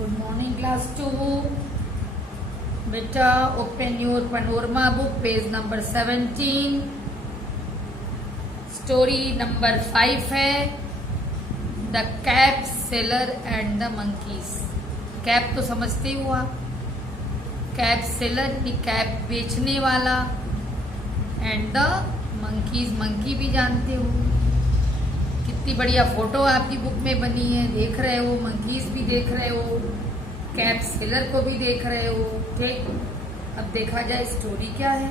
Good morning, class 2. Beta, open your panorama book, page number 17. Story number 5 है The Cap Seller and the Monkeys. Cap तो समझते ही हुआ, cap seller यानी cap बेचने वाला, and the monkeys monkey भी जानते हो। कितनी बढ़िया फोटो आपकी बुक में बनी है, देख रहे हो, मंकीज भी देख रहे हो, कैप सेलर को भी देख रहे हो। ठीक, अब देखा जाए स्टोरी क्या है।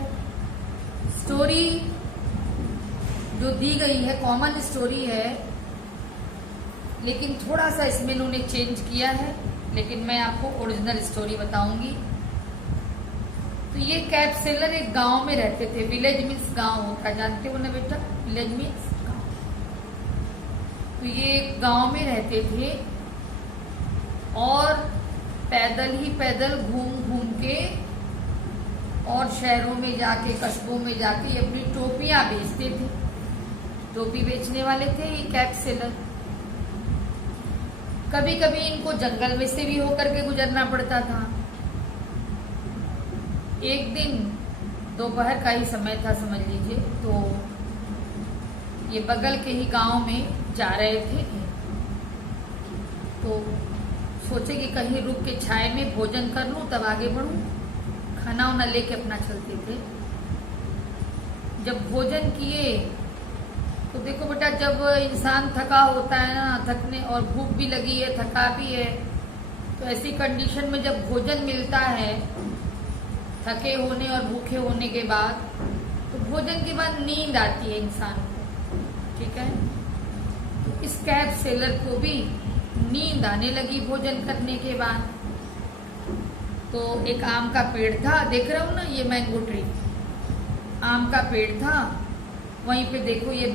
स्टोरी जो दी गई है कॉमन स्टोरी है, लेकिन थोड़ा सा इसमें इन्होंने चेंज किया है, लेकिन मैं आपको ओरिजिनल स्टोरी बताऊंगी। तो ये कैप सेलर एक गांव में रहते थे। विलेज मीन्स गांव होता, जानते हो ना बेटा, विलेज मीन्स गांव। तो ये गांव में रहते थे और पैदल ही पैदल घूम घूम के और शहरों में जाके, कस्बों में जाके ये अपनी टोपियां बेचते थे। टोपी बेचने वाले थे ये कैप सेलर। कभी कभी इनको जंगल में से भी होकर के गुजरना पड़ता था। एक दिन दोपहर का ही समय था समझ लीजिए, तो ये बगल के ही गांव में जा रहे थे। तो सोचे कि कहीं रुक के छाए में भोजन कर लूं तब आगे बढ़ूं। खाना वाना लेके अपना चलते थे। जब भोजन किए तो देखो बेटा, जब इंसान थका होता है ना, थकने और भूख भी लगी है, थका भी है, तो ऐसी कंडीशन में जब भोजन मिलता है थके होने और भूखे होने के बाद, तो भोजन के बाद नींद आती है इंसान को। ठीक है, तो इस कैप सेलर को भी नींद आने लगी भोजन करने के बाद। तो एक आम का पेड़ था, देख रहे हो ना, ये मैंगो ट्री, आम का पेड़ था। वहीं पे देखो ये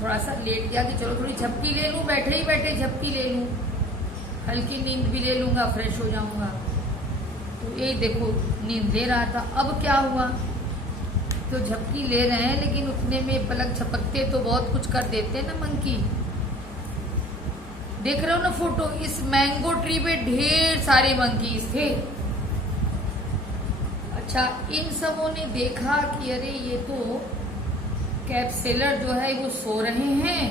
थोड़ा सा लेट गया कि चलो थोड़ी झपकी ले लूं, बैठे ही बैठे झपकी ले लूं, हल्की नींद भी ले लूंगा, फ्रेश हो जाऊंगा। तो यही देखो नींद ले रहा था। अब क्या हुआ, तो झपकी ले रहे हैं, लेकिन उतने में पलक झपकते तो बहुत कुछ कर देते हैं ना मंकी। देख रहे हो ना फोटो, इस मैंगो ट्री पे ढेर सारे मंकीज थे। अच्छा, इन सबों ने देखा कि अरे ये तो कैप सेलर जो है वो सो रहे हैं,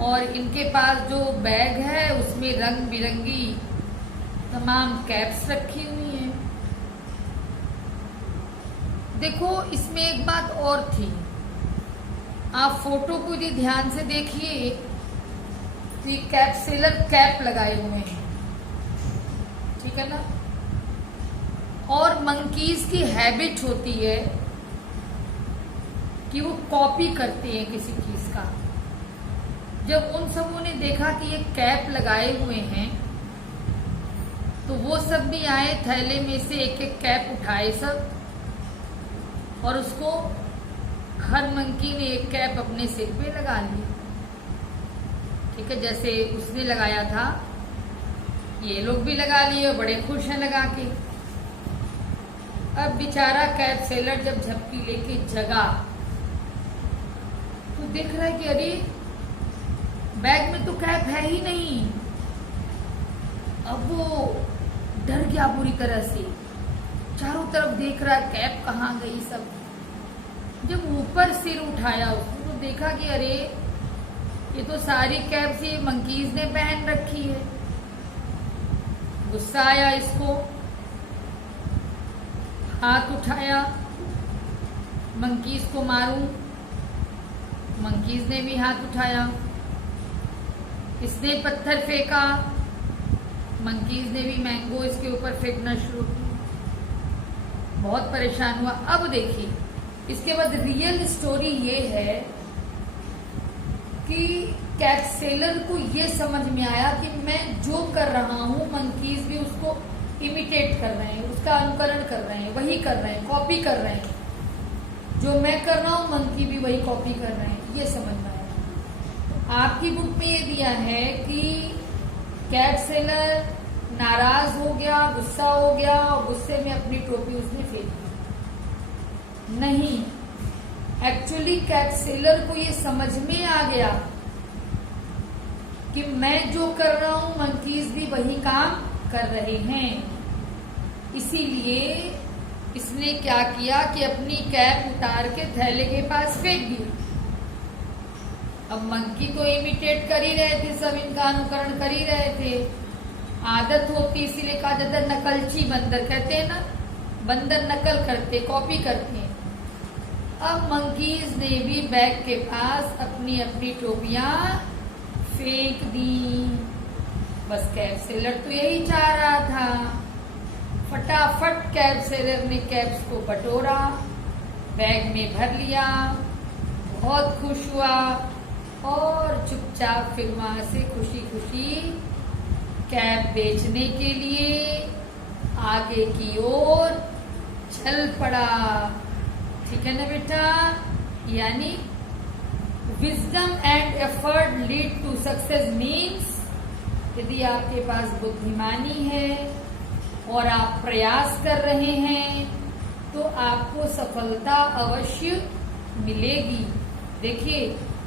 और इनके पास जो बैग है उसमें रंग बिरंगी तमाम कैप्स रखी हुई हैं। देखो इसमें एक बात और थी, आप फोटो को यदि ध्यान से देखिए तो कैप सेलर कैप लगाए हुए हैं, ठीक है ना। और मंकीज की हैबिट होती है कि वो कॉपी करते हैं किसी चीज का। जब उन सबों ने देखा कि ये कैप लगाए हुए हैं, तो वो सब भी आए, थैले में से एक एक कैप उठाए सब, और उसको हर मंकी ने एक कैप अपने सिर पे लगा ली। ठीक है, जैसे उसने लगाया था ये लोग भी लगा लिए, बड़े खुश हैं लगा के। अब बेचारा कैप सेलर जब झपकी लेके जगा तो देख रहा है कि अरे बैग में तो कैप है ही नहीं। अब वो डर गया बुरी तरह से, चारों तरफ देख रहा है कैप कहाँ गई सब। जब ऊपर सिर उठाया उसने तो देखा कि अरे ये तो सारी कैप से मंकीज ने पहन रखी है। गुस्सा आया इसको, हाथ उठाया मंकीज को मारूं। मंकीज ने भी हाथ उठाया, इसने पत्थर फेंका, मंकीज ने भी मैंगो इसके ऊपर फेंकना शुरू किया। बहुत परेशान हुआ। अब देखिए इसके बाद रियल स्टोरी ये है कि कैप सेलर को ये समझ में आया कि मैं जो कर रहा हूं मंकीज भी उसको इमिटेट कर रहे हैं, उसका अनुकरण कर रहे हैं, वही कर रहे हैं, कॉपी कर रहे हैं। जो मैं कर रहा हूं मंकी भी वही कॉपी कर रहे हैं, ये समझ में आया। आपकी बुक में ये दिया है कि कैप सेलर नाराज हो गया, गुस्सा हो गया, और गुस्से में अपनी टोपी उसने फेंक दी। नहीं, एक्चुअली कैप सेलर को ये समझ में आ गया कि मैं जो कर रहा हूं मंकीज भी वही काम कर रहे हैं। इसीलिए इसने क्या किया कि अपनी कैप उतार के थैले के पास फेंक दी। अब मंकी तो इमिटेट कर ही रहे थे, सब इनका अनुकरण कर ही रहे थे, आदत होती, इसीलिए कहा जाता है नकलची बंदर, कहते हैं ना, बंदर नकल करते, कॉपी करते हैं। अब मंकीज ने भी बैग के पास अपनी अपनी टोपियां फेंक दी। बस कैप सेलर तो यही चाह रहा था, फटाफट कैप सेलर ने कैप्स को बटोरा, बैग में भर लिया, बहुत खुश हुआ और चुपचाप फिर वहां से खुशी खुशी कैप बेचने के लिए आगे की ओर चल पड़ा। ठीक है ना बेटा? यानी wisdom and effort lead to success means यदि आपके पास बुद्धिमानी है और आप प्रयास कर रहे हैं तो आपको सफलता अवश्य मिलेगी। देखिए,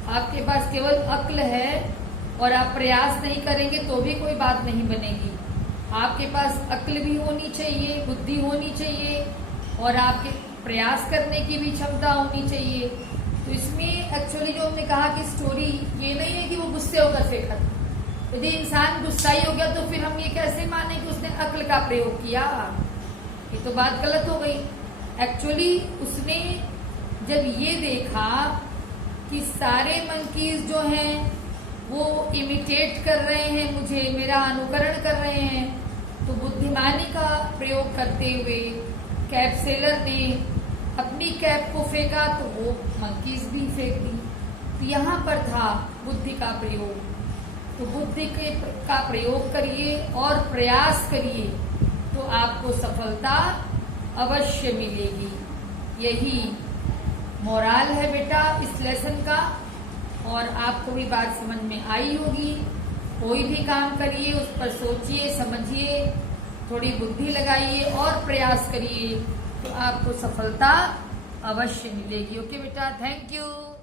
आपके पास केवल अक्ल है और आप प्रयास नहीं करेंगे तो भी कोई बात नहीं बनेगी। आपके पास अक्ल भी होनी चाहिए, बुद्धि होनी चाहिए और आपके प्रयास करने की भी क्षमता होनी चाहिए। तो इसमें एक्चुअली जो हमने कहा कि स्टोरी ये नहीं है कि वो गुस्से होकर फेंका। यदि इंसान गुस्साई हो गया तो फिर हम ये कैसे माने कि उसने अक्ल का प्रयोग किया? ये तो बात गलत हो गई। एक्चुअली उसने जब ये देखा कि सारे मंकीज जो हैं वो इमिटेट कर रहे हैं मुझे, मेरा अनुकरण कर रहे हैं, तो बुद्धिमानी का प्रयोग करते हुए कैप सेलर ने अपनी कैप को फेंका तो वो मंकीज भी फेंक दी। तो यहाँ पर था बुद्धि का प्रयोग। तो बुद्धि का प्रयोग करिए और प्रयास करिए तो आपको सफलता अवश्य मिलेगी। यही मोरल है बेटा इस लेसन का। और आपको भी बात समझ में आई होगी। कोई भी काम करिए, उस पर सोचिए, समझिए, थोड़ी बुद्धि लगाइए और प्रयास करिए तो आपको सफलता अवश्य मिलेगी। ओके बेटा, थैंक यू।